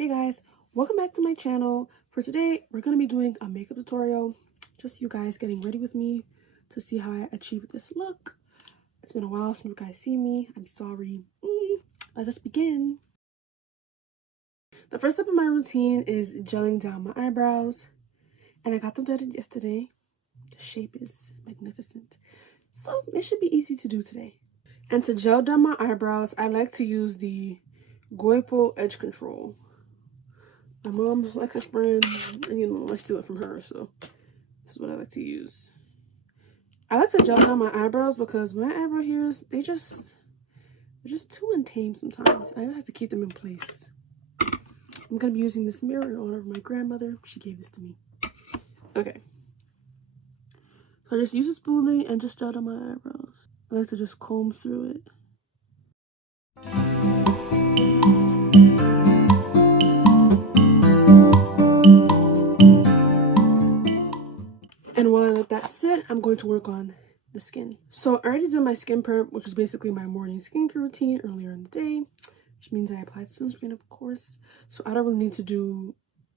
Hey guys, welcome back to my channel. For today, we're going to be doing a makeup tutorial. Just you guys getting ready with me to see how I achieve this look. It's been a while since you guys see me. I'm sorry. Let us begin. The first step of my routine is gelling down my eyebrows. And I got them done yesterday. The shape is magnificent. So it should be easy to do today. And to gel down my eyebrows, I like to use the Goipo Edge Control. My mom likes this brand, and I steal it from her, so this is what I like to use. I like to gel down my eyebrows because my eyebrow hairs, they're just too untamed sometimes. I just have to keep them in place. I'm gonna be using this mirror in honor of my grandmother. She gave this to me. Okay. So I just use a spoolie and just gel down my eyebrows. I like to just comb through it. And while I let that sit, I'm going to work on the skin. So I already did my skin prep, which is basically my morning skincare routine earlier in the day, which means I applied sunscreen, of course. So I don't really need to do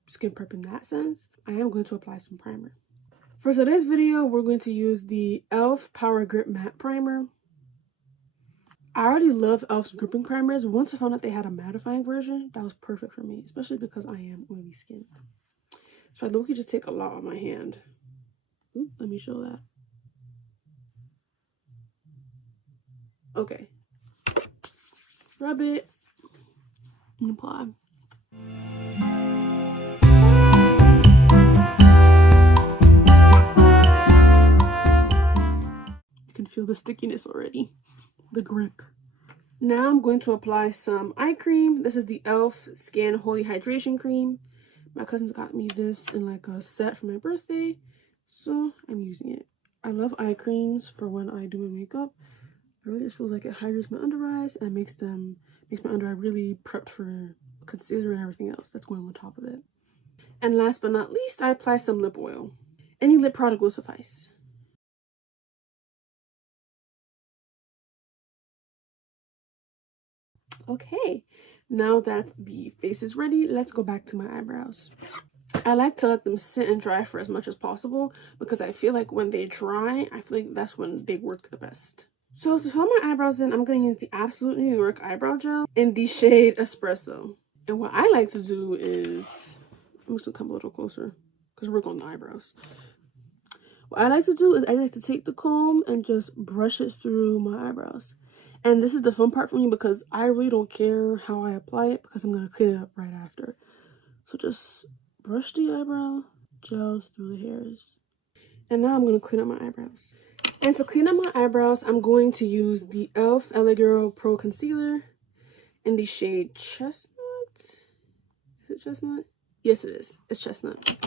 skin prep in that sense. I am going to apply some primer. For today's video, we're going to use the e.l.f. Power Grip Matte Primer. I already love e.l.f.'s gripping primers. Once I found out they had a mattifying version, that was perfect for me, especially because I am oily skin. So I low-key just take a lot on my hand. Ooh, let me show that. Okay. Rub it and apply. You can feel the stickiness already. The grip. Now I'm going to apply some eye cream. This is the e.l.f. Skin Holy Hydration Cream. My cousins got me this in like a set for my birthday, so I'm using it. I love eye creams for when I do my makeup. It really just feels like it hydrates my under eyes and makes my under eye really prepped for concealer and everything else that's going on top of it. And last but not least, I apply some lip oil. Any lip product will suffice. Okay, now that the face is ready, let's go back to my eyebrows. I like to let them sit and dry for as much as possible because I feel like when they dry, I feel like that's when they work the best. So to fill my eyebrows in, I'm going to use the Absolute New York Eyebrow Gel in the shade Espresso. And what I like to do is, I'm just going to come a little closer because we're going on the eyebrows. What I like to do is I like to take the comb and just brush it through my eyebrows. And this is the fun part for me because I really don't care how I apply it because I'm going to clean it up right after. So just brush the eyebrow, gel through the hairs. And now I'm going to clean up my eyebrows. And to clean up my eyebrows, I'm going to use the e.l.f. Allegro Pro Concealer in the shade Chestnut. Is it Chestnut? Yes, it is. It's Chestnut.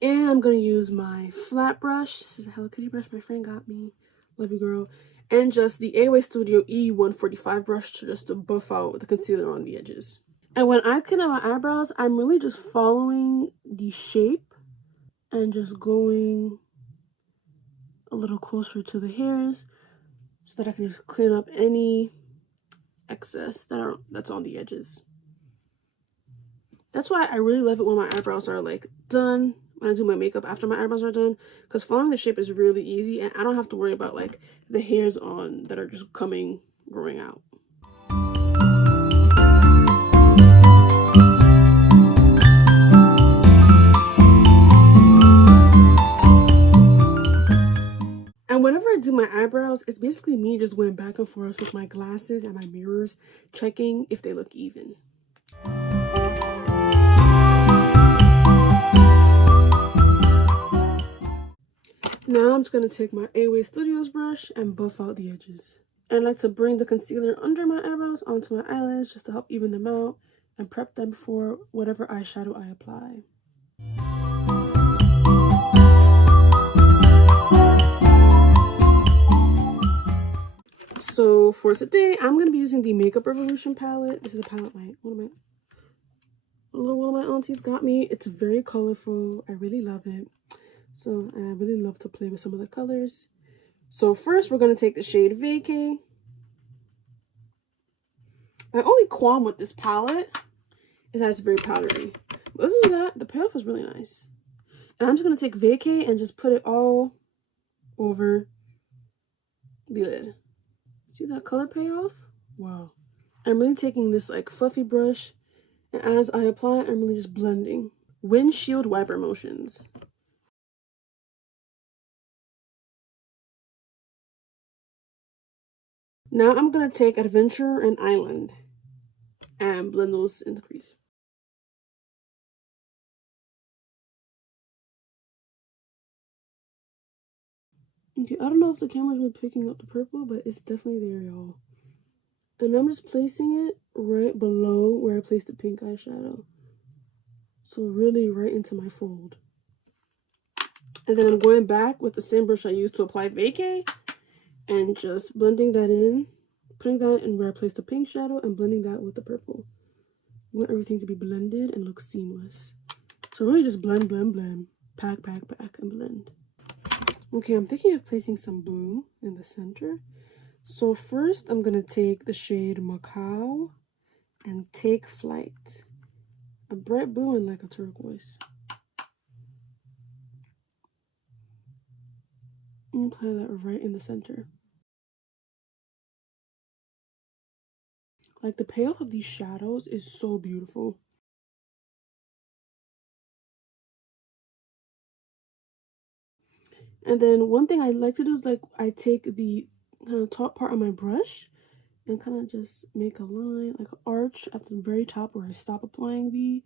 And I'm going to use my flat brush. This is a Hello Kitty brush my friend got me. Love you, girl. And just the AOA Studio E145 brush to just buff out the concealer on the edges. And when I clean up my eyebrows, I'm really just following the shape and just going a little closer to the hairs so that I can just clean up any excess that's on the edges. That's why I really love it when my eyebrows are like done, when I do my makeup after my eyebrows are done, because following the shape is really easy and I don't have to worry about like the hairs on that are just growing out. And whenever I do my eyebrows, it's basically me just going back and forth with my glasses and my mirrors, checking if they look even. Now I'm just going to take my AOA Studios brush and buff out the edges. And I like to bring the concealer under my eyebrows onto my eyelids just to help even them out and prep them for whatever eyeshadow I apply. So for today, I'm going to be using the Makeup Revolution palette. This is a palette one of my aunties got me. It's very colorful. I really love it. So, and I really love to play with some of the colors. So first, we're going to take the shade Vacay. My only qualm with this palette is that it's very powdery. But other than that, the payoff is really nice. And I'm just going to take Vacay and just put it all over the lid. See that color payoff? Wow. I'm really taking this like fluffy brush, and as I apply, I'm really just blending. Windshield wiper motions. Now I'm going to take Adventure and Island and blend those in the crease. Okay, I don't know if the camera's really picking up the purple, but it's definitely there, y'all. And I'm just placing it right below where I placed the pink eyeshadow. So really right into my fold. And then I'm going back with the same brush I used to apply Vacay and just blending that in, putting that in where I placed the pink shadow and blending that with the purple. I want everything to be blended and look seamless. So really just blend, blend, blend. Pack, pack, pack, and blend. Okay, I'm thinking of placing some blue in the center. So first I'm going to take the shade Macau and Take Flight. A bright blue and like a turquoise. And apply that right in the center. Like the payoff of these shadows is so beautiful. And then one thing I like to do is like I take the kind of top part of my brush and kind of just make a line, like an arch at the very top where I stop applying the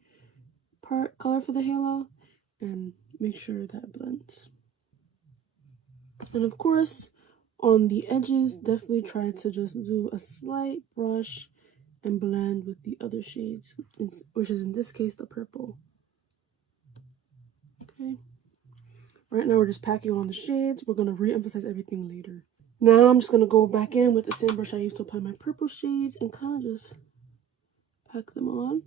color for the halo and make sure that blends. And of course, on the edges, definitely try to just do a slight brush and blend with the other shades, which is in this case the purple. Okay. Right now we're just packing on the shades. We're going to re-emphasize everything later. Now I'm just going to go back in with the same brush I used to apply my purple shades and kind of just pack them on.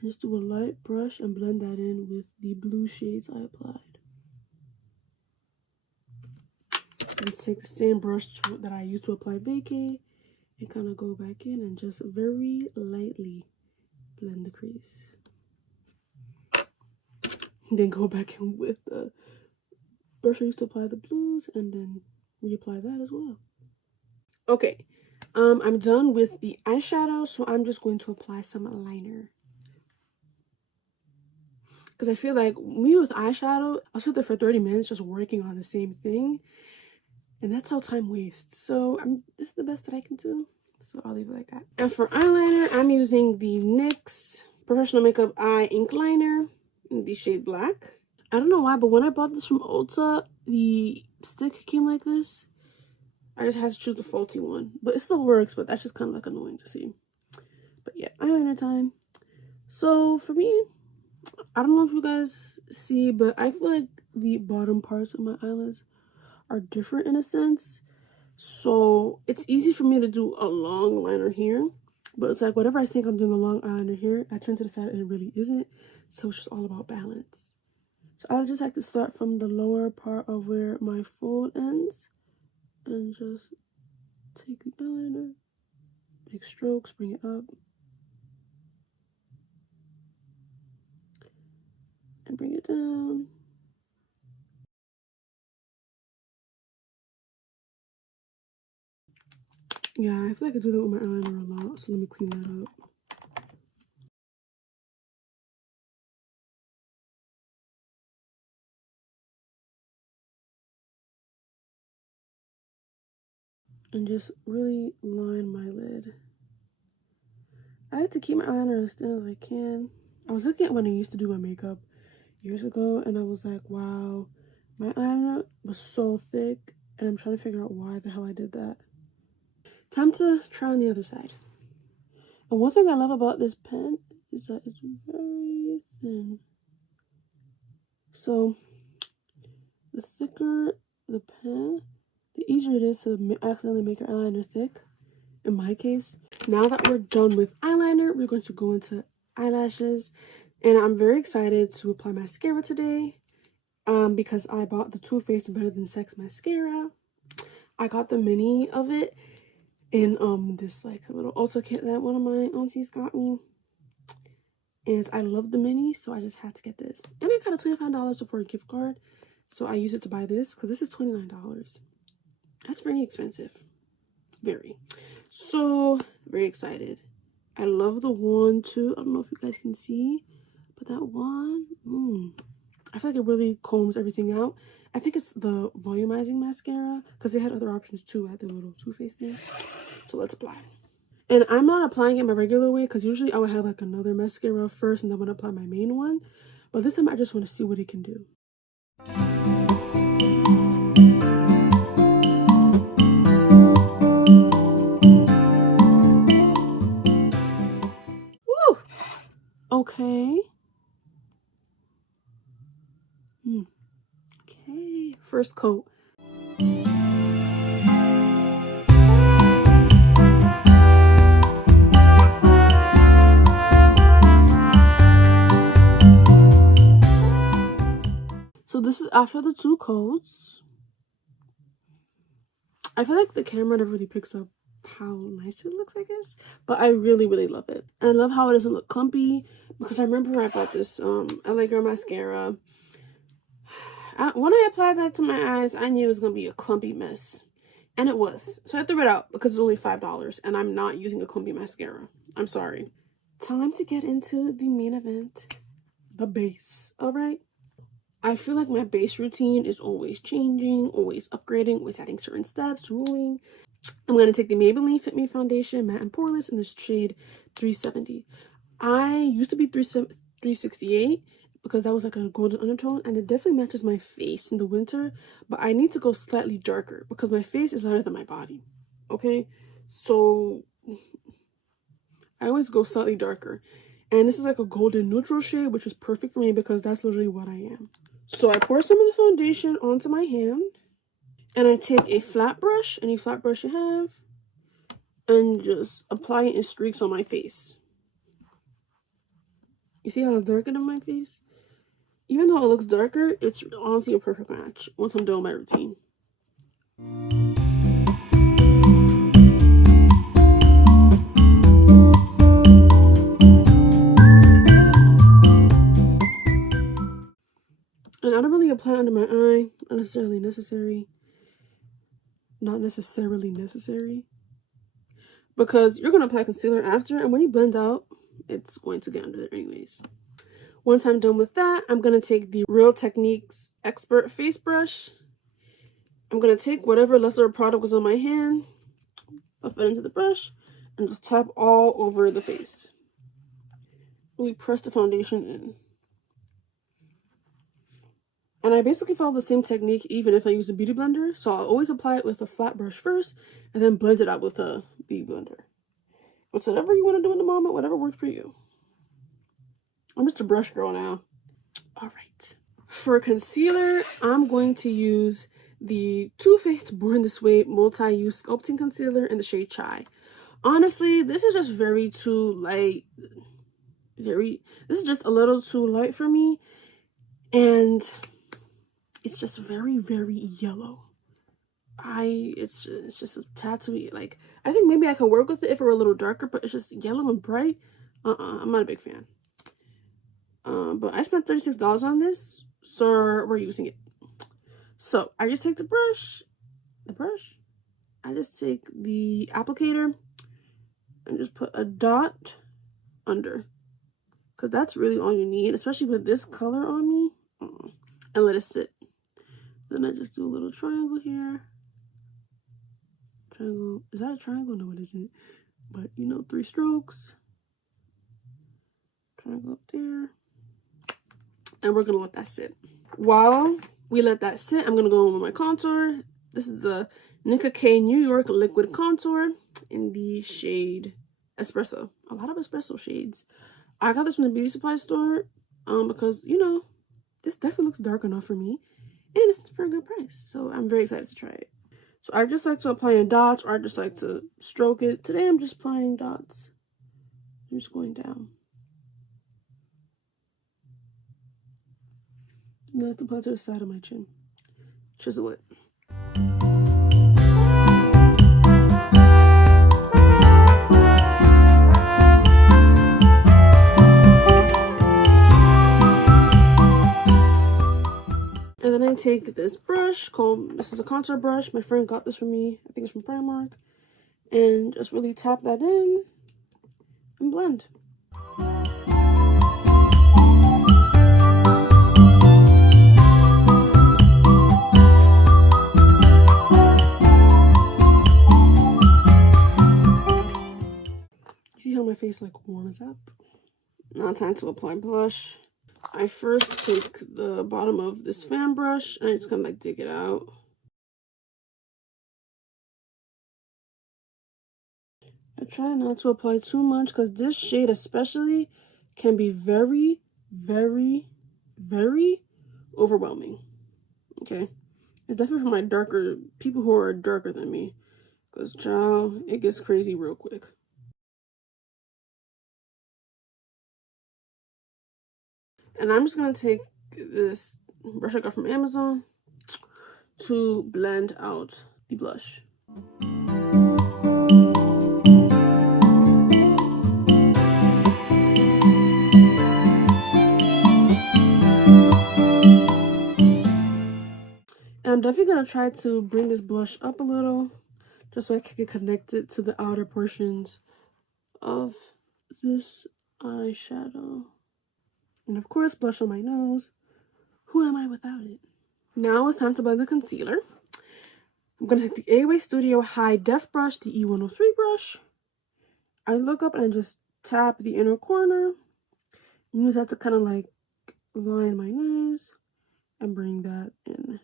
And just do a light brush and blend that in with the blue shades I applied. Just take the same brush that I used to apply Vacay and kind of go back in and just very lightly blend the crease. Then go back in with the brush I used to apply the blues and then reapply that as well. Okay, I'm done with the eyeshadow, so I'm just going to apply some liner. Because I feel like me with eyeshadow, I'll sit there for 30 minutes just working on the same thing. And that's how time wastes. So this is the best that I can do. So I'll leave it like that. And for eyeliner, I'm using the NYX Professional Makeup Eye Ink Liner in the shade Black. I don't know why, but when I bought this from Ulta, the stick came like this. I just had to choose the faulty one. But it still works, but that's just kind of like annoying to see. But yeah, eyeliner time. So for me, I don't know if you guys see, but I feel like the bottom parts of my eyelids are different in a sense. So it's easy for me to do a long liner here, but it's like whatever I think I'm doing a long eyeliner here, I turn to the side and it really isn't. So it's just all about balance. So I just have to start from the lower part of where my fold ends and just take the eyeliner, make strokes, bring it up, and bring it down. Yeah, I feel like I do that with my eyeliner a lot, so let me clean that up. And just really line my lid. I like to keep my eyeliner as thin as I can. I was looking at when I used to do my makeup years ago, and I was like, wow, my eyeliner was so thick, and I'm trying to figure out why the hell I did that. Time to try on the other side. And one thing I love about this pen is that it's very thin. So the thicker the pen, the easier it is to accidentally make your eyeliner thick. In my case, now that we're done with eyeliner, we're going to go into eyelashes. And I'm very excited to apply mascara today because I bought the Too Faced Better Than Sex mascara. I got the mini of it in this like little Ulta kit that one of my aunties got me. And I love the mini, so I just had to get this. And I got a $25 for a gift card, so I used it to buy this because this is $29. That's very expensive. Very. So, very excited. I love the wand too. I don't know if you guys can see, but that wand, I feel like it really combs everything out. I think it's the volumizing mascara because they had other options too at the little Too Faced thing. So let's apply. And I'm not applying it my regular way because usually I would have like another mascara first and then I would apply my main one. But this time I just want to see what it can do. Woo! Okay. Okay. First coat. So this is after the 2 coats. I feel like the camera never really picks up how nice it looks, I guess. But I really, really love it. And I love how it doesn't look clumpy. Because I remember I bought this LA Girl mascara. When I applied that to my eyes, I knew it was going to be a clumpy mess. And it was. So I threw it out because it's only $5. And I'm not using a clumpy mascara. I'm sorry. Time to get into the main event. The base. Alright? I feel like my base routine is always changing, always upgrading, always adding certain steps, ruling. I'm going to take the Maybelline Fit Me Foundation Matte and Poreless in this shade 370. I used to be 368 because that was like a golden undertone, and it definitely matches my face in the winter, but I need to go slightly darker because my face is lighter than my body, okay? So I always go slightly darker. And this is like a golden neutral shade, which is perfect for me because that's literally what I am. So I pour some of the foundation onto my hand. And I take a flat brush, any flat brush you have, and just apply it in streaks on my face. You see how it's darker than my face? Even though it looks darker, it's honestly a perfect match once I'm done with my routine. And I don't really apply under my eye, not necessarily necessary. Not necessarily necessary. Because you're going to apply concealer after, and when you blend out, it's going to get under there anyways. Once I'm done with that, I'm going to take the Real Techniques Expert Face Brush. I'm going to take whatever leftover product was on my hand, buff it into the brush, and just tap all over the face. Really press the foundation in. And I basically follow the same technique even if I use a beauty blender. So I'll always apply it with a flat brush first and then blend it out with a beauty blender. But whatever you want to do in the moment, whatever works for you. I'm just a brush girl now. All right. For concealer, I'm going to use the Too Faced Born This Way Multi-Use Sculpting Concealer in the shade Chai. Honestly, this is just very too light. This is just a little too light for me. And it's just very, very yellow. It's just a tattoo. Like, I think maybe I could work with it if it were a little darker, but it's just yellow and bright. I'm not a big fan. But I spent $36 on this, so we're using it. So I just take the brush. I just take the applicator and just put a dot under, because that's really all you need, especially with this color on me. And let it sit. Then I just do a little triangle here. Triangle. Is that a triangle? No, it isn't. But, you know, 3 strokes. Triangle up there. And we're going to let that sit. While we let that sit, I'm going to go over my contour. This is the Nicka K New York Liquid Contour in the shade Espresso. A lot of espresso shades. I got this from the beauty supply store because, you know, this definitely looks dark enough for me. And it's for a good price. So I'm very excited to try it. So I just like to apply in dots, or I just like to stroke it. Today I'm just applying dots. I'm just going down. And then I have to apply to the side of my chin. Chisel it. gonna take this brush this is a contour brush. My friend got this for me. I think it's from Primark. And just really tap that in and blend. You see how my face like warms up? Now time to apply blush. I first take the bottom of this fan brush and I just kind of like dig it out. I try not to apply too much because this shade especially can be very, very, very overwhelming. Okay? It's definitely for my darker, people who are darker than me. Because, child, it gets crazy real quick. And I'm just going to take this brush I got from Amazon to blend out the blush. And I'm definitely going to try to bring this blush up a little, just so I can connect it to the outer portions of this eyeshadow. And of course, blush on my nose. Who am I without it? Now it's time to blend the concealer. I'm going to take the Away Studio High Def brush, the E103 brush. I look up and I just tap the inner corner. Use that to kind of like line my nose and bring that in.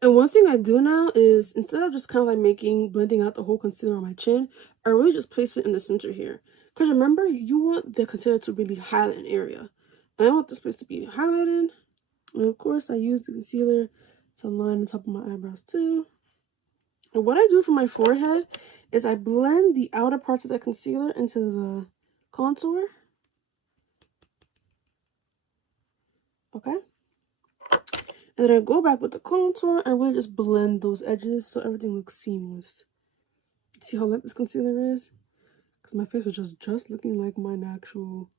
And one thing I do now is, instead of just kind of like blending out the whole concealer on my chin, I really just place it in the center here. Because remember, you want the concealer to really highlight an area. And I want this place to be highlighted. And of course, I use the concealer to line the top of my eyebrows too. And what I do for my forehead is I blend the outer parts of the concealer into the contour. Okay? And then I go back with the contour and really just blend those edges so everything looks seamless. See how light this concealer is? Because my face was just looking like my actual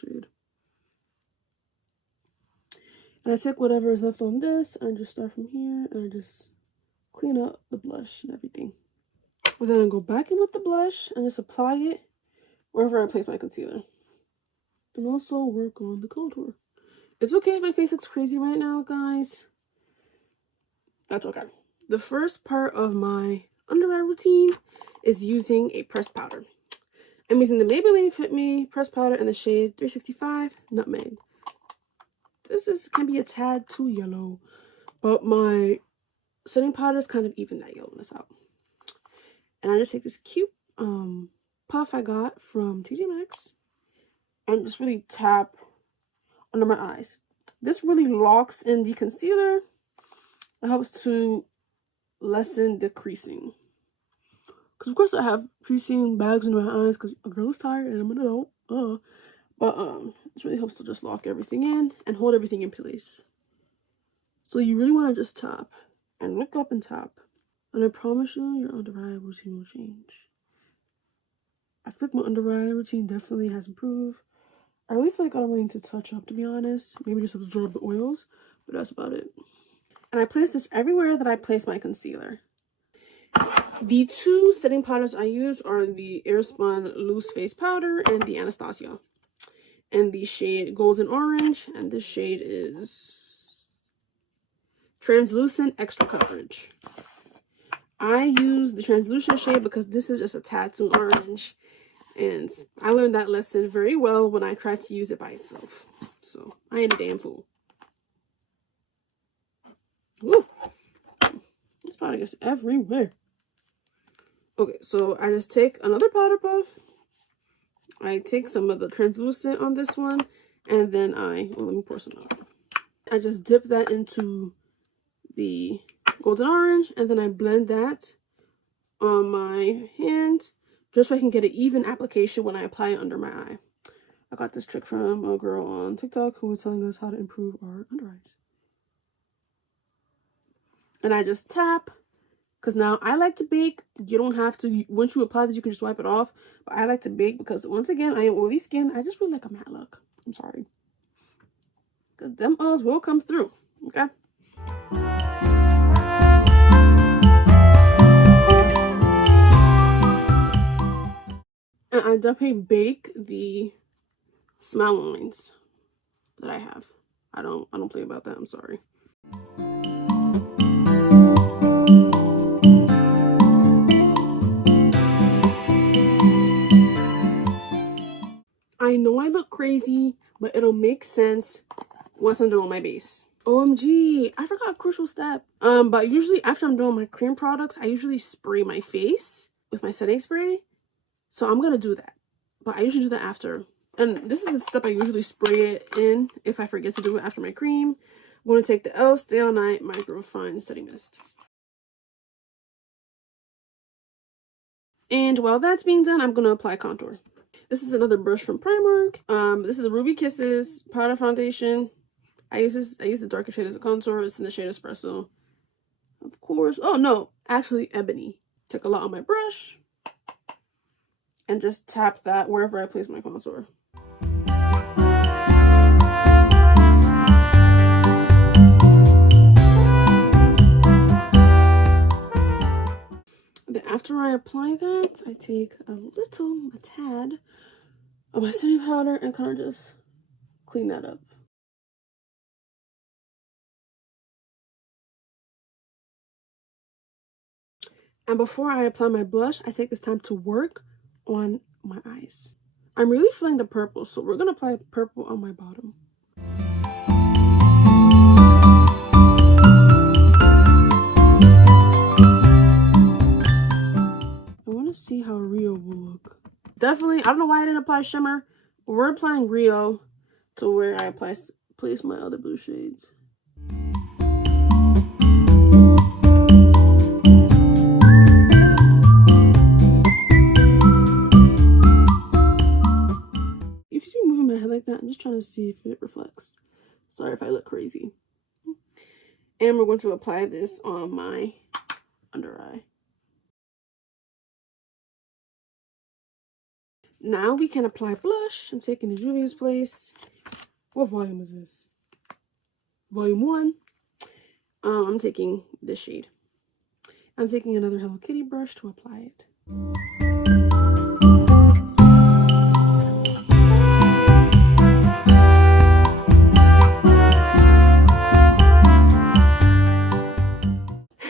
shade. And I take whatever is left on this and just start from here and I just clean up the blush and everything. And then I go back in with the blush and just apply it wherever I place my concealer. And also work on the contour. It's okay if my face looks crazy right now, guys. That's okay. The first part of my under eye routine is using a pressed powder. I'm using the Maybelline Fit Me pressed powder in the shade 365 Nutmeg. This can be a tad too yellow, but my setting powders kind of even that yellowness out. And I just take this cute puff I got from TJ Maxx and just really tap under my eyes. This really locks in the concealer. It helps to lessen the creasing. Because of course I have creasing bags under my eyes because a girl is tired and I'm an adult. But this really helps to just lock everything in and hold everything in place. So you really want to just tap and look up and tap. And I promise you, your under eye routine will change. I feel like my under eye routine definitely has improved. I really feel like I don't really need to touch up, to be honest. Maybe just absorb the oils, but that's about it. And I place this everywhere that I place my concealer. The two setting powders I use are the Airspun Loose Face Powder and the Anastasia. And the shade Golden Orange, and this shade is Translucent Extra Coverage. I use the translucent shade because this is just a tad too orange. And I learned that lesson very well when I tried to use it by itself. So, I ain't a damn fool. Woo! This powder gets everywhere. Okay, so I just take another powder puff. I take some of the translucent on this one. And then let me pour some out. I just dip that into the golden orange. And then I blend that on my hand, just so I can get an even application when I apply it under my eye. I got this trick from a girl on TikTok who was telling us how to improve our under eyes. And I just tap Because now I like to bake. You don't have to, once you apply this, you can just wipe it off. But I like to bake because once again, I am oily skin. I just really like a matte look. I'm sorry. Because them oils will come through. Okay. And I definitely bake the smile lines that I have. I don't play about that. I'm sorry. I know I look crazy, but it'll make sense once I'm doing my base. OMG, I forgot a crucial step. But usually after I'm doing my cream products, I usually spray my face with my setting spray. So I'm gonna do that. But I usually do that after. And this is the step I usually spray it in if I forget to do it after my cream. I'm gonna take the e.l.f. Stay All Night Micro Fine Setting Mist. And while that's being done, I'm gonna apply contour. This is another brush from Primark. This is the Ruby Kisses powder foundation. I use the darker shade as a contour. It's in the shade Espresso. Of course. Oh no, actually Ebony. Took a lot on my brush and just tap that wherever I place my contour. Then after I apply that, I take a tad of my setting powder and kind of just clean that up. And before I apply my blush, I take this time to work on my eyes. I'm really feeling the purple, so we're gonna apply purple on my bottom. I want to see how Rio will look. Definitely, I don't know why I didn't apply shimmer. We're applying Rio to where I place my other blue shades. If you see me moving my head like that, I'm just trying to see if it reflects. Sorry if I look crazy. And we're going to apply this on my under eye. Now we can apply blush. I'm taking the Juvia's Place. What volume is this? Volume 1. I'm taking this shade. I'm taking another Hello Kitty brush to apply it.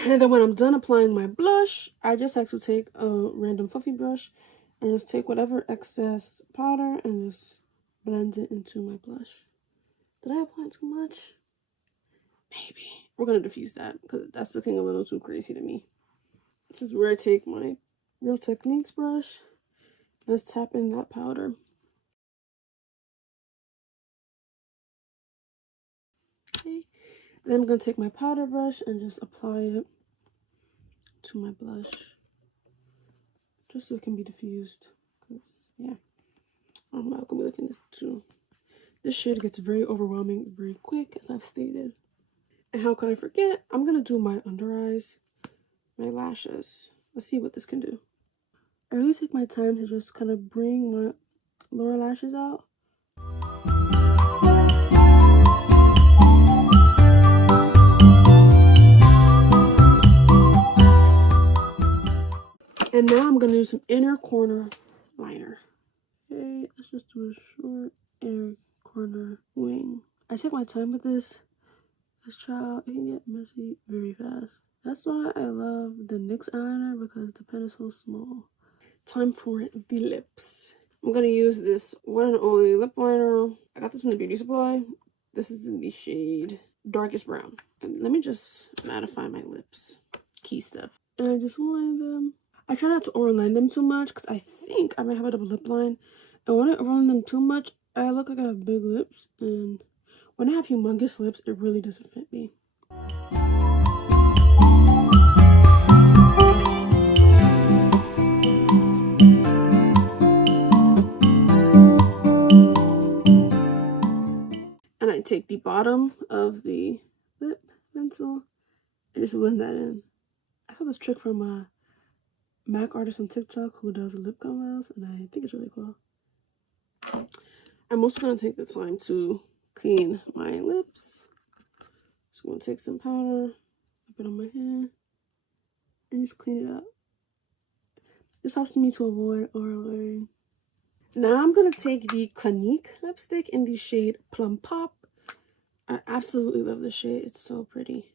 And then when I'm done applying my blush, I just like to take a random fluffy brush and just take whatever excess powder and just blend it into my blush. Did I apply too much? Maybe. We're going to diffuse that because that's looking a little too crazy to me. This is where I take my Real Techniques brush. Let's tap in that powder. Okay. Then I'm going to take my powder brush and just apply it to my blush. Just so it can be diffused. Because, yeah. I'm not going to be looking at this too. This shade gets very overwhelming very quick, as I've stated. And how could I forget? I'm going to do my under eyes, my lashes. Let's see what this can do. I really take my time to just kind of bring my lower lashes out. And now I'm going to do some inner corner liner. Okay, let's just do a short inner corner wing. I take my time with this. This child, it can get messy very fast. That's why I love the NYX eyeliner, because the pen is so small. Time for the lips. I'm going to use this one and only lip liner. I got this from the beauty supply. This is in the shade Darkest Brown. And let me just mattify my lips. Key step. And I just line them. I try not to overline them too much because I think I might have a double lip line. And when I overline them too much, I look like I have big lips. And when I have humongous lips, it really doesn't fit me. And I take the bottom of the lip pencil and just blend that in. saw this trick from a MAC artist on TikTok who does lip combos, and I think it's really cool. I'm also going to take the time to clean my lips. So I'm going to take some powder, put it on my hand, and just clean it up. This helps me to avoid oiling. Now I'm going to take the Clinique lipstick in the shade Plum Pop. I absolutely love this shade. It's so pretty.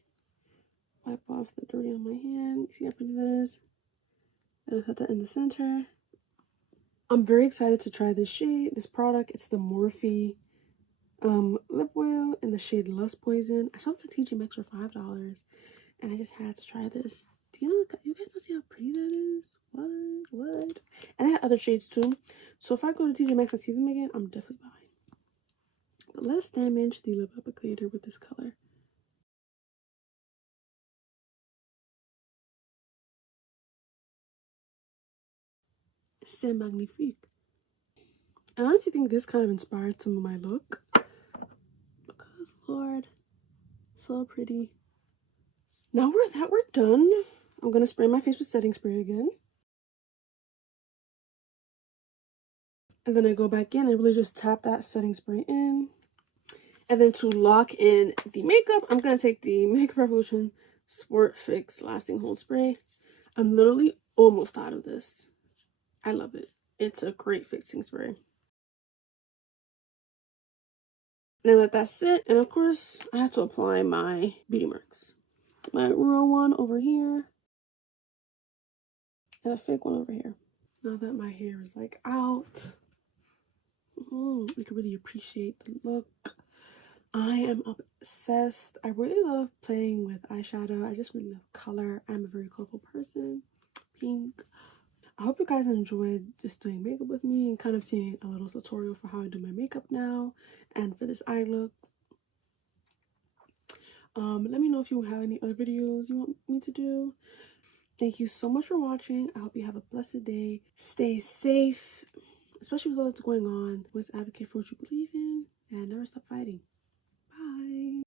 Wipe off the dirty on my hand. See how pretty that is? And I'll put that in the center. I'm very excited to try this shade, this product. It's the Morphe lip oil in the shade Lust Poison. I saw this at TJ Maxx for $5, and I just had to try this. Do you guys not see how pretty that is? What? And I had other shades too. So if I go to TJ Maxx and see them again, I'm definitely buying. But let's damage the lip applicator with this color. C'est magnifique. I honestly think this kind of inspired some of my look. Because, Lord, so pretty. Now we're done. I'm going to spray my face with setting spray again. And then I go back in and really just tap that setting spray in. And then to lock in the makeup, I'm going to take the Makeup Revolution Sport Fix Lasting Hold Spray. I'm literally almost out of this. I love it. It's a great fixing spray. And I let that sit. And of course, I have to apply my beauty marks. My real one over here. And a fake one over here. Now that my hair is like out, you can really appreciate the look. I am obsessed. I really love playing with eyeshadow. I just really love color. I'm a very colorful person. Pink. I hope you guys enjoyed just doing makeup with me and kind of seeing a little tutorial for how I do my makeup now and for this eye look. Let me know if you have any other videos you want me to do. Thank you so much for watching. I hope you have a blessed day. Stay safe, especially with all that's going on. Always advocate for what you believe in and never stop fighting. Bye.